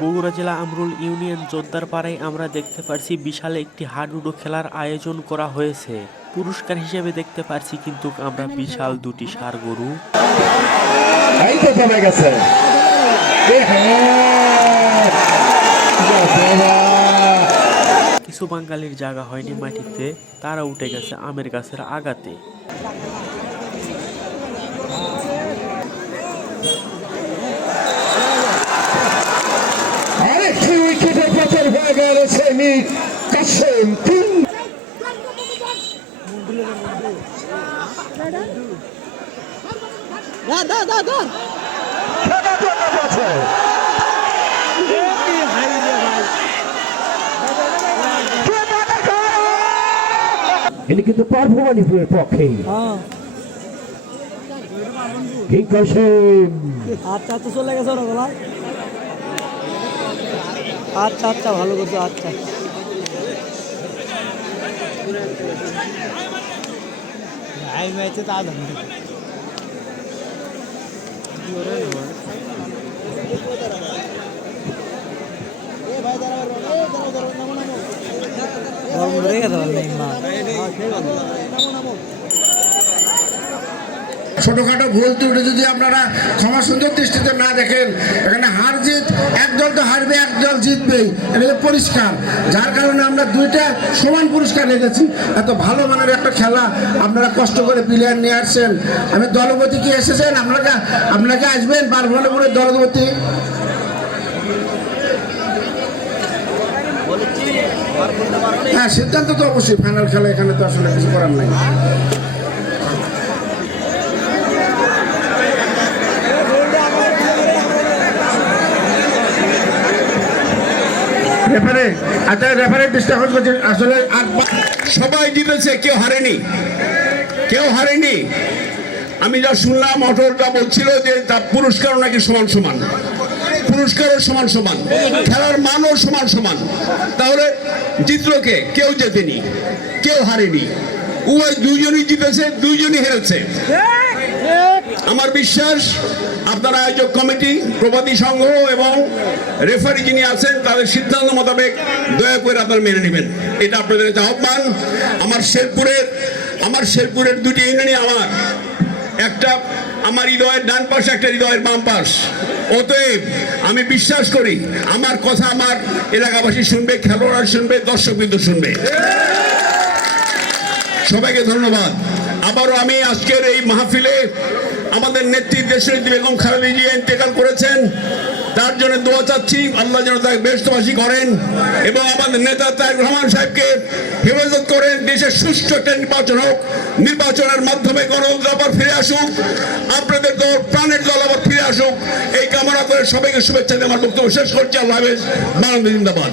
বগুড়া জেলা আমরুল ইউনিয়ন জোদ্দারপাড়ায় আমরা দেখতে পারছি বিশাল একটি হাডুডু খেলার আয়োজন করা হয়েছে। পুরস্কার হিসেবে দেখতে পারছি কিন্তু আমরা বিশাল দুটি ষাঁড় গরু। কিছু বাঙালির জায়গা হয়নি মাটিতে, তারা উঠে গেছে আমের গাছের আগাতে। আরেকটি উইকেটের পতন হয়ে গেল সেমি কাসেম তিন। এটি কিন্তু পারভবানীপুরের পক্ষে আচ্ছা তো চলে গেছে ওরা বলা। আচ্ছা আচ্ছা ভালো করছো। আচ্ছা ছোটখাটো ভুল ত্রুটি যদি আপনারা ক্ষমা সুন্দর দৃষ্টিতে না দেখেন, এখানে হার জিত, একদল তো হারবে একদল জিতবেই, এটা পরিষ্কার। যার কারণে আমরা দুইটা সমান পুরস্কার রেখেছি। এত ভালো মানের একটা খেলা আপনারা কষ্ট করে প্লেয়ার নিয়ে আসছেন। আমি দলপতি কি এসেছেন, আপনাকে আসবেন পারভবানীপুরের দলপতি? হ্যাঁ, সিদ্ধান্ত তো অবশ্যই ফাইনাল খেলা, এখানে তো আসলে কিছু করার নাই। আসলে সবাই জিতেছে, কেউ হারেনি, কেউ হারেনি। আমি যা শুনলাম অটলটা বলছিল যে তার পুরস্কারও নাকি সমান সমান, পুরস্কারও সমান সমান, খেলার মানও সমান সমান। তাহলে জিতলো কে? কেউ জেতেনি, কেউ হারেনি, উভয় দুইজনই জিতেছে, দুইজনই হেরেছে। আমার বিশ্বাস আপনারা আয়োজক কমিটি, প্রবাদী সংঘ এবং রেফারি যিনি আছেন তাদের সিদ্ধান্ত মোতাবেক দয়া করে আপনারা মেনে নেবেন, এটা আপনাদের কাছে আহ্বান। আমার শেরপুরের দুটি ইউনিয়নই আমার, একটা আমার হৃদয়ের ডান পাশ, একটা হৃদয়ের বাম পাশ। অতএব আমি বিশ্বাস করি আমার কথা আমার এলাকাবাসী শুনবে, খেলোয়াড় শুনবে, দর্শকবৃন্দ শুনবে। সবাইকে ধন্যবাদ। আবারও আমি আজকের এই মাহফিলে আমাদের নেত্রী দেশনেত্রী বেগম খালেদা জিয়া ইন্তেকাল করেছেন, তার জন্য দোয়া চাচ্ছি, আল্লাহ যেন তাকে বেহেশতবাসী করেন এবং আমাদের নেতা তারেক রহমান সাহেবকে হেফাজত করেন। দেশের সুষ্ঠু একটা নির্বাচন হোক, নির্বাচনের মাধ্যমে গণতন্ত্র আবার ফিরে আসুক, আপনাদের দল, প্রাণের দল আবার ফিরে আসুক, এই কামনা করে সবাইকে শুভেচ্ছা দিয়ে আমার বক্তব্য শেষ করছি। আল্লাহ হাফেজ। বাংলাদেশ জিন্দাবাদ।